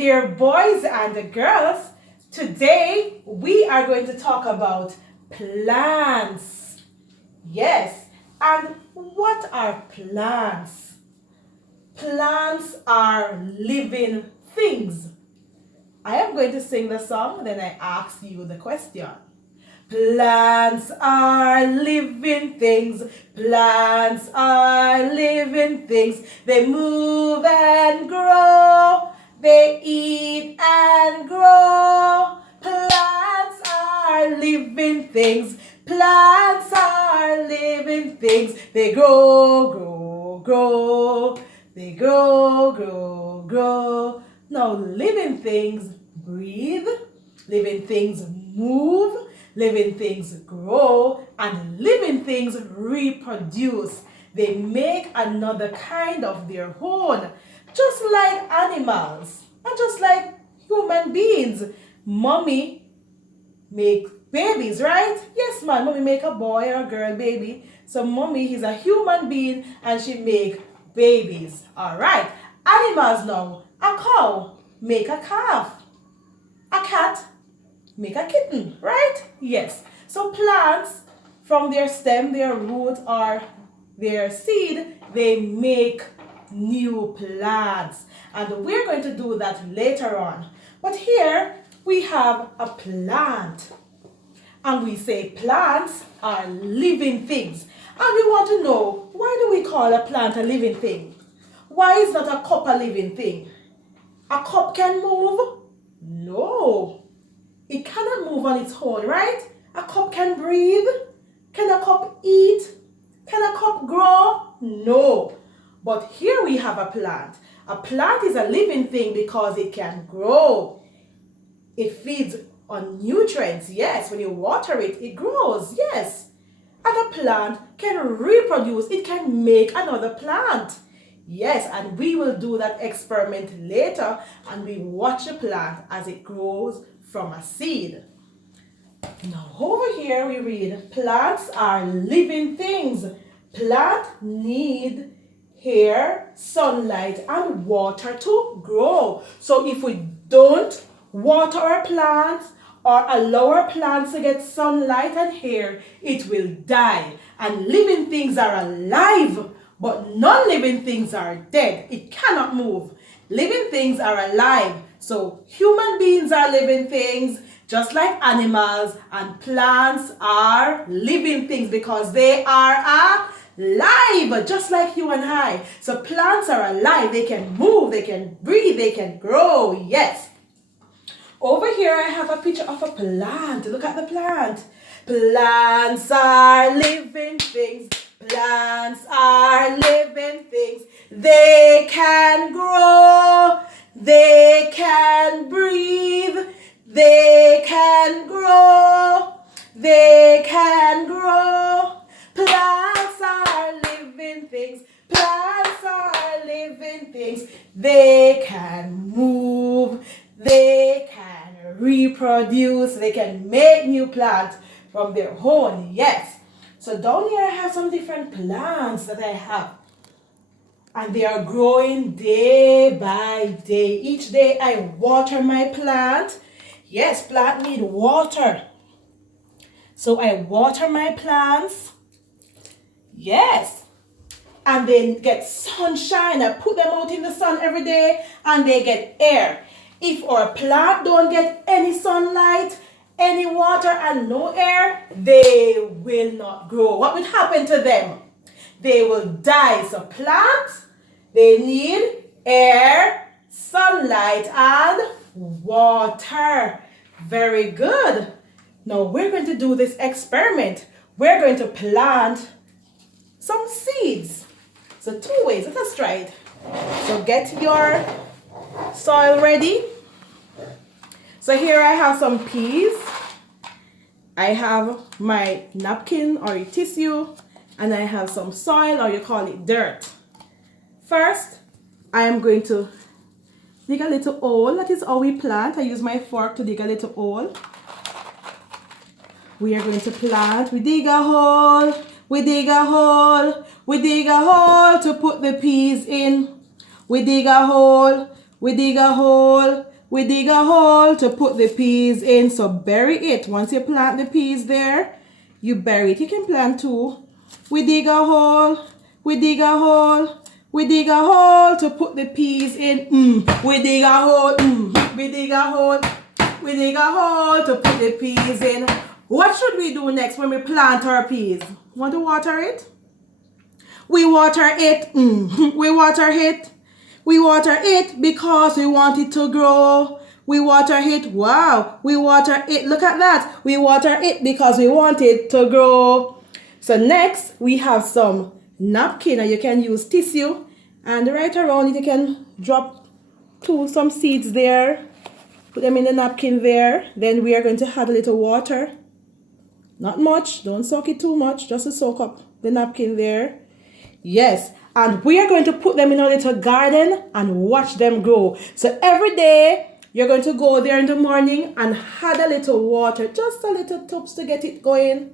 there, boys and girls. Today we are going to talk about plants. Yes, and what are plants? Plants are living things. I am going to sing the song, then I ask you the question. Plants are living things. Plants are living things. They move and grow. They eat and grow. Plants are living things. Plants are living things. They grow, grow, grow. They grow, grow, grow. Now, living things breathe. Living things move. Living things grow, and living things reproduce. They make another kind of their own, just like animals and just like human beings. Mommy make babies, right? Yes, man. Mommy make a boy or a girl baby. So mommy is a human being and she make babies. All right. Animals now. A cow make a calf. A cat make a kitten, right? Yes. So plants, from their stem, their root, or their seed, they make new plants. And we're going to do that later on. But here we have a plant. And we say plants are living things. And we want to know, why do we call a plant a living thing? Why is not a cup a living thing? A cup can move? No. It cannot move on its own, right? A cup can breathe. Can a cup eat? Can a cup grow? No. But here we have a plant. A plant is a living thing because it can grow. It feeds on nutrients. Yes, when you water it, it grows. Yes. And a plant can reproduce. It can make another plant. Yes, and we will do that experiment later, and we watch the plant as it grows from a seed. Now over here we read, plants are living things. Plants need air, sunlight, and water to grow. So if we don't water our plants or allow our plants to get sunlight and air, it will die. And living things are alive, but non-living things are dead. It cannot move. Living things are alive. So human beings are living things, just like animals, and plants are living things because they are alive, just like you and I. So plants are alive. They can move, they can breathe, they can grow. Yes. Over here I have a picture of a plant. Look at the plant. Plants are living things. Plants are living things. They can grow. They can breathe. They can grow. They can grow. Plants are living things. Plants are living things. They can move. They can reproduce. They can make new plants from their own. Yes. So down here I have some different plants that I have. And they are growing day by day. Each day I water my plant. Yes, plants need water. So I water my plants. Yes. And they get sunshine. I put them out in the sun every day and they get air. If our plant don't get any sunlight, any water and no air, they will not grow. What will happen to them? They will die. So plants, they need air, sunlight, and water. Very good. Now we're going to do this experiment. We're going to plant some seeds. So 2 ways. Let us try it. So get your soil ready. So here I have some peas. I have my napkin or a tissue, and I have some soil, or you call it dirt. First, I am going to dig a little hole. That is how we plant. I use my fork to dig a little hole. We are going to plant. We dig a hole. We dig a hole. We dig a hole to put the peas in. We dig a hole. We dig a hole. We dig a hole to put the peas in. So bury it. Once you plant the peas there, you bury it. You can plant two. We dig a hole. We dig a hole. We dig a hole to put the peas in. We dig a hole. We dig a hole. We dig a hole to put the peas in. What should we do next when we plant our peas? Want to water it? We water it. We water it. We water it because we want it to grow. We water it. Wow. We water it. Look at that. We water it because we want it to grow. So next we have some napkin, and you can use tissue, and right around it you can drop some seeds there. Put them in the napkin there. Then we are going to add a little water. Not much. Don't soak it too much. Just to soak up the napkin there. Yes. And we are going to put them in a little garden and watch them grow. So every day you're going to go there in the morning and add a little water. Just a little tubs to get it going.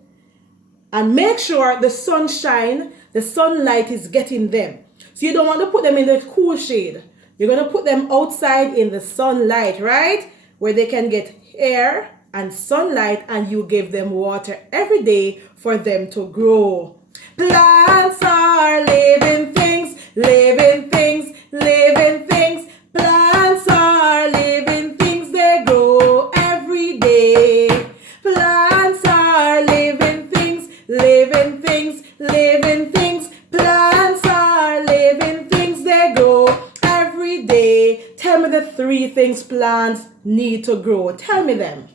And make sure the sunshine, the sunlight is getting them. So you don't want to put them in the cool shade. You're going to put them outside in the sunlight, right? Where they can get air and sunlight, and you give them water every day for them to grow. Plants are living things, living things, living things. Plants are living things, they grow every day. Plants are living things, living things, living things. Plants are living things, they grow every day. Tell me the 3 things plants need to grow. Tell me them.